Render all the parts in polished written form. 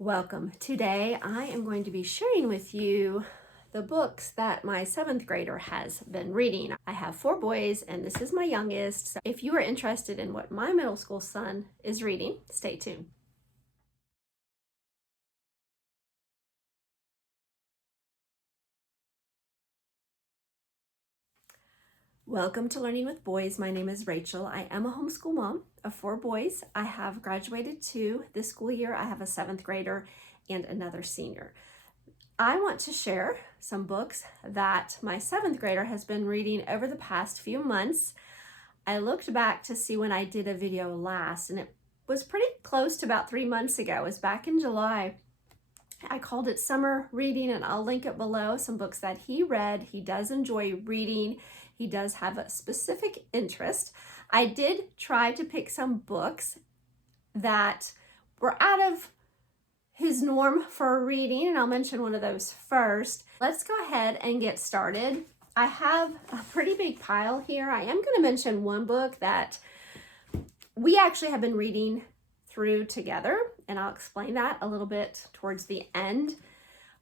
Welcome. Today I am going to be sharing with you the books that my 7th grader has been reading. I have 4 boys and this is my youngest. So if you are interested in what my middle school son is reading, stay tuned. Welcome to Learning with Boys. My name is Rachel. I am a homeschool mom of 4 boys. I have graduated 2 this school year. I have a 7th grader and another senior. I want to share some books that my 7th grader has been reading over the past few months. I looked back to see when I did a video last, and it was pretty close to about 3 months ago. It was back in July. I called it summer reading, and I'll link it below, some books that he read. He does enjoy reading. He does have a specific interest. I did try to pick some books that were out of his norm for reading, and I'll mention one of those first. Let's go ahead and get started. I have a pretty big pile here. I am going to mention one book that we actually have been reading through together, and I'll explain that a little bit towards the end.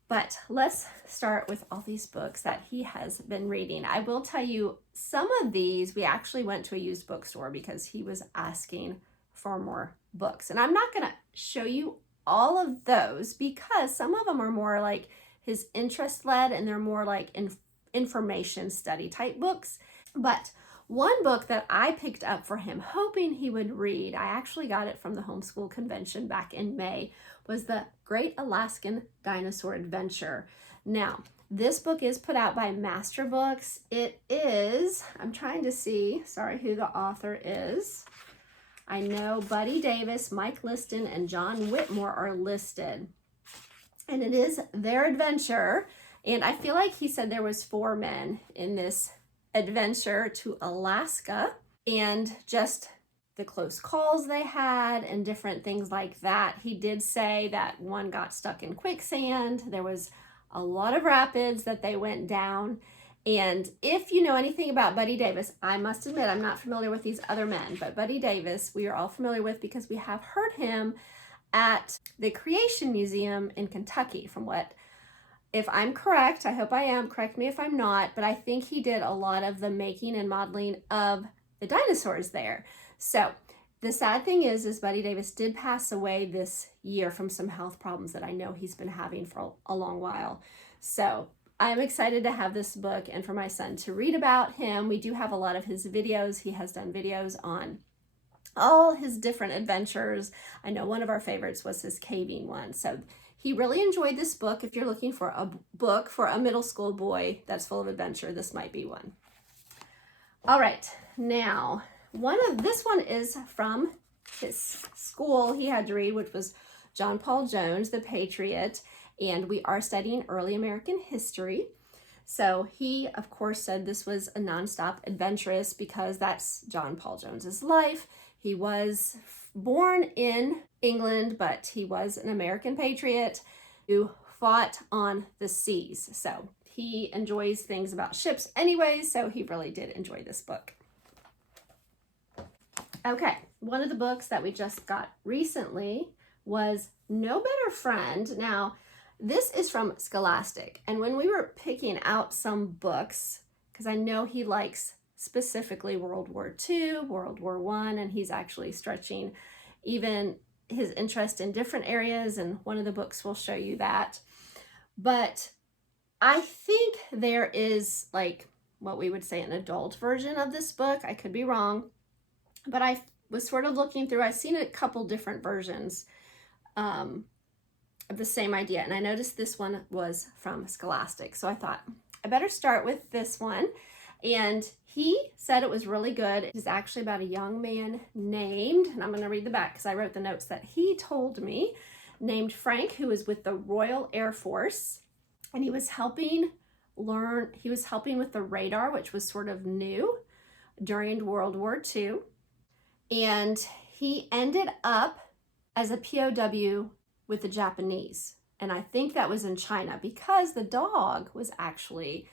But let's start with all these books that he has been reading. I will tell you, some of these we actually went to a used bookstore because he was asking for more books. And I'm not going to show you all of those because some of them are more like his interest led and they're more like information study type books. But one book that I picked up for him, hoping he would read, I actually got it from the Homeschool Convention back in May, was The Great Alaskan Dinosaur Adventure. Now, this book is put out by Master Books. It is, I'm trying to see, sorry, who the author is. I know Buddy Davis, Mike Liston, and John Whitmore are listed. And it is their adventure. And I feel like he said there was 4 men in this adventure to Alaska, and just the close calls they had and different things like that. He did say that one got stuck in quicksand. There was a lot of rapids that they went down. And if you know anything about Buddy Davis, I must admit I'm not familiar with these other men, but Buddy Davis we are all familiar with because we have heard him at the Creation Museum in Kentucky. From what, if I'm correct, I hope I am, correct me if I'm not, but I think he did a lot of the making and modeling of the dinosaurs there. So the sad thing is Buddy Davis did pass away this year from some health problems that I know he's been having for a long while. So I'm excited to have this book and for my son to read about him. We do have a lot of his videos. He has done videos on all his different adventures. I know one of our favorites was his caving one. So he really enjoyed this book. If you're looking for a book for a middle school boy that's full of adventure, this might be one. All right, now this one is from his school he had to read, which was John Paul Jones, The Patriot, and we are studying early American history. So he, of course, said this was a nonstop adventurous because that's John Paul Jones's life. He was born in England, but he was an American patriot who fought on the seas. So he enjoys things about ships anyway, so he really did enjoy this book. Okay, one of the books that we just got recently was No Better Friend. Now, this is from Scholastic, and when we were picking out some books, because I know he likes specifically World War II, World War I, and he's actually stretching even his interest in different areas, and one of the books will show you that. But I think there is like what we would say an adult version of this book. I could be wrong, but I was sort of looking through, I've seen a couple different versions of the same idea, and I noticed this one was from Scholastic. So I thought I better start with this one. And he said it was really good. It's actually about a young man named, and I'm going to read the back because I wrote the notes that he told me, named Frank, who was with the Royal Air Force, and he was helping with the radar, which was sort of new during World War II. And he ended up as a POW with the Japanese. And I think that was in China because the dog was actually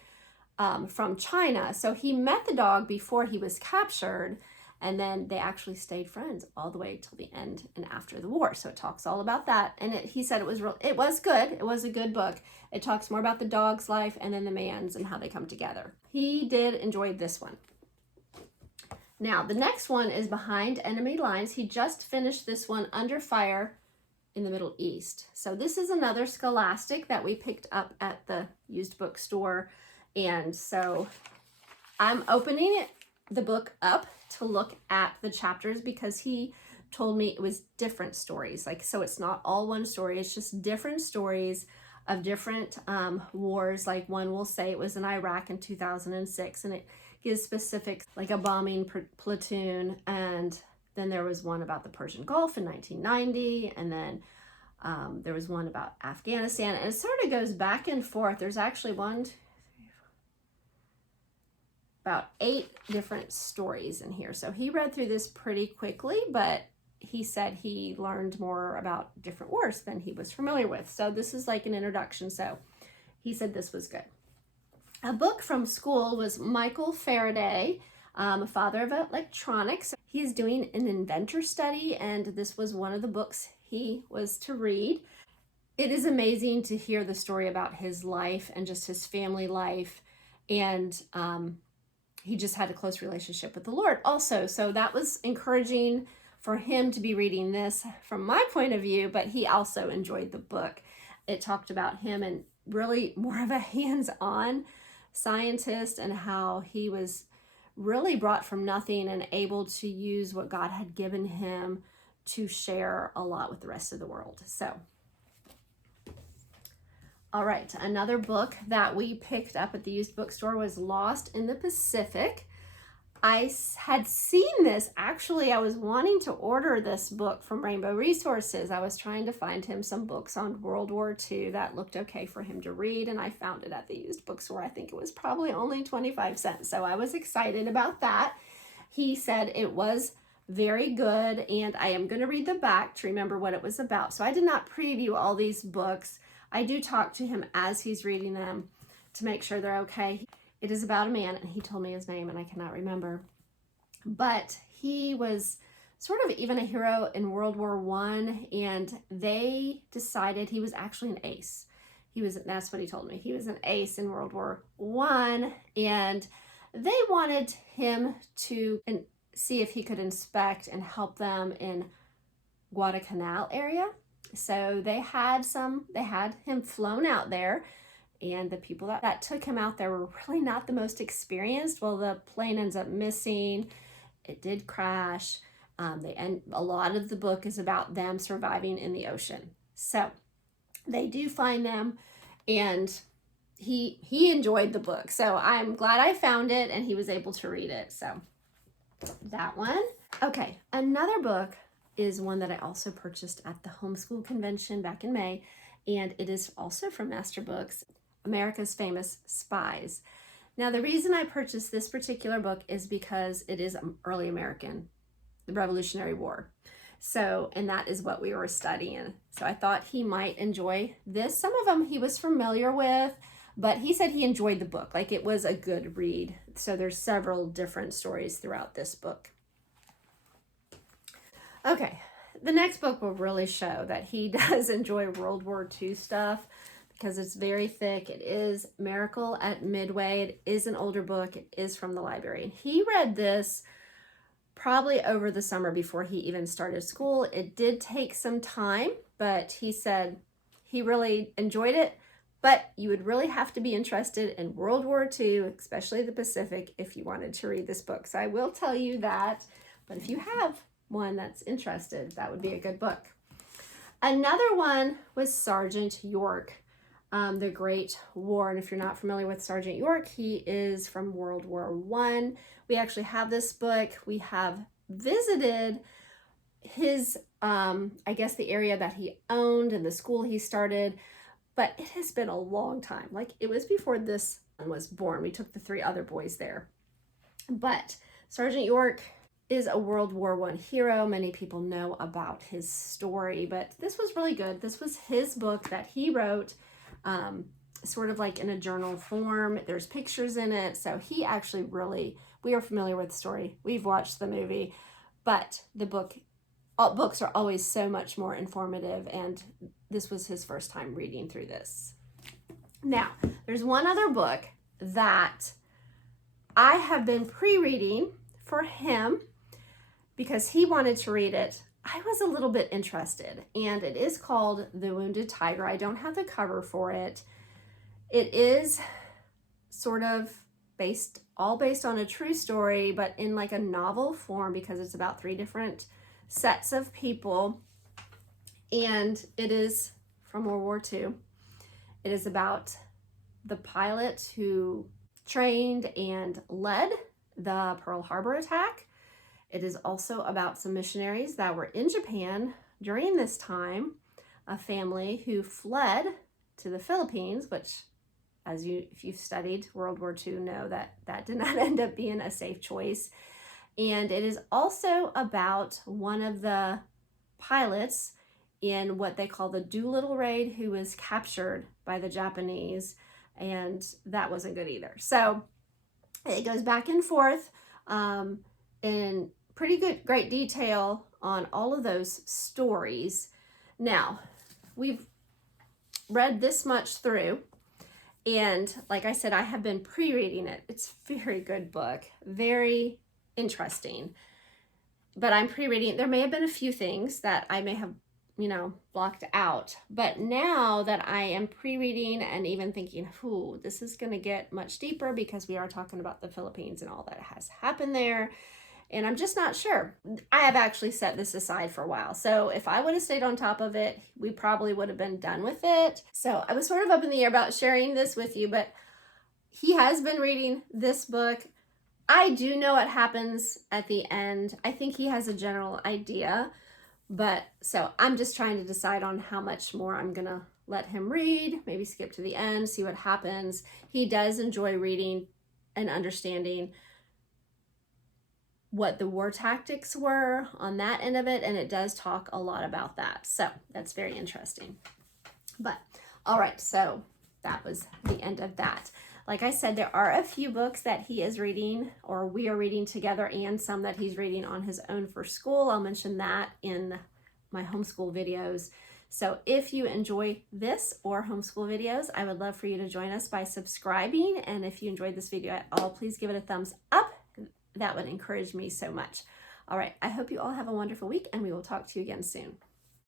from China. So he met the dog before he was captured, And then they actually stayed friends all the way till the end and after the war. So it talks all about that. And he said it was good. It was a good book. It talks more about the dog's life and then the man's and how they come together. He did enjoy this one. Now, the next one is Behind Enemy Lines. He just finished this one, Under Fire in the Middle East. So this is another scholastic that we picked up at the used bookstore. And so I'm opening the book up to look at the chapters because he told me it was different stories. Like, so it's not all one story. It's just different stories of different wars. Like one will say it was in Iraq in 2006 and it gives specifics like a bombing platoon, and then there was one about the Persian Gulf in 1990, and then there was one about Afghanistan, and it sort of goes back and forth. There's actually about 8 different stories in here. So he read through this pretty quickly, but he said he learned more about different wars than he was familiar with. So this is like an introduction. So he said this was good. A book from school was Michael Faraday, father of electronics. He is doing an inventor study, and this was one of the books he was to read. It is amazing to hear the story about his life and just his family life, and he just had a close relationship with the Lord also. So that was encouraging for him to be reading this from my point of view, but he also enjoyed the book. It talked about him and really more of a hands-on scientist and how he was really brought from nothing and able to use what God had given him to share a lot with the rest of the world. So, all right, another book that we picked up at the used bookstore was Lost in the Pacific. I had seen this. Actually, I was wanting to order this book from Rainbow Resources. I was trying to find him some books on World War II that looked okay for him to read, and I found it at the used bookstore. I think it was probably only 25 cents, so I was excited about that. He said it was very good, and I am going to read the back to remember what it was about. So I did not preview all these books. I do talk to him as he's reading them to make sure they're okay. It is about a man, and he told me his name, and I cannot remember. But he was sort of even a hero in World War I, and they decided he was actually an ace. That's what he told me. He was an ace in World War I, and they wanted him to see if he could inspect and help them in Guadalcanal area. So they had him flown out there. And the people that took him out there were really not the most experienced. Well, the plane ends up missing. It did crash. And a lot of the book is about them surviving in the ocean. So they do find them, and he enjoyed the book. So I'm glad I found it, and he was able to read it. So that one. Okay, another book is one that I also purchased at the Homeschool convention back in May, and it is also from Master Books. America's Famous Spies. Now, the reason I purchased this particular book is because it is early American, the Revolutionary War. So, and that is what we were studying. So I thought he might enjoy this. Some of them he was familiar with, but he said he enjoyed the book. Like, it was a good read. So there's several different stories throughout this book. Okay, the next book will really show that he does enjoy World War II stuff, because it's very thick. It is Miracle at Midway. It is an older book. It is from the library. And he read this probably over the summer before he even started school. It did take some time, but he said he really enjoyed it. But you would really have to be interested in World War II, especially the Pacific, if you wanted to read this book. So I will tell you that. But if you have one that's interested, that would be a good book. Another one was Sergeant York. The Great War. And if you're not familiar with Sergeant York, he is from World War I. We actually have this book. We have visited his, I guess the area that he owned and the school he started, but it has been a long time. Like, it was before this one was born. We took the 3 other boys there. But Sergeant York is a World War I hero. Many people know about his story, but this was really good. This was his book that he wrote, sort of like in a journal form. There's pictures in it. So he actually really we are familiar with the story. We've watched the movie, but books are always so much more informative, and this was his first time reading through this. Now, there's one other book that I have been pre-reading for him because he wanted to read it. I was a little bit interested, and it is called The Wounded Tiger. I don't have the cover for it. It is sort of based on a true story, but in like a novel form, because it's about 3 different sets of people, and it is from World War II. It is about the pilot who trained and led the Pearl Harbor attack. It is also about some missionaries that were in Japan during this time, a family who fled to the Philippines, which, if you've studied World War II, know that did not end up being a safe choice. And it is also about one of the pilots in what they call the Doolittle raid, who was captured by the Japanese, and that wasn't good either. So it goes back and forth in great detail on all of those stories. Now, we've read this much through, and like I said, I have been pre-reading it. It's a very good book, very interesting, but I'm pre-reading. There may have been a few things that I may have blocked out, but now that I am pre-reading and even thinking, ooh, this is going to get much deeper, because we are talking about the Philippines and all that has happened there, and I'm just not sure. I have actually set this aside for a while, so if I would have stayed on top of it, we probably would have been done with it. So I was sort of up in the air about sharing this with you, but he has been reading this book. I do know what happens at the end. I think he has a general idea, but so I'm just trying to decide on how much more I'm gonna let him read, maybe skip to the end, see what happens. He does enjoy reading and understanding what the war tactics were on that end of it, and it does talk a lot about that. So that's very interesting. But all right, so that was the end of that. Like I said, there are a few books that he is reading, or we are reading together, and some that he's reading on his own for school. I'll mention that in my homeschool videos. So if you enjoy this or homeschool videos, I would love for you to join us by subscribing. And if you enjoyed this video at all, please give it a thumbs up. That would encourage me so much. All right, I hope you all have a wonderful week, and we will talk to you again soon.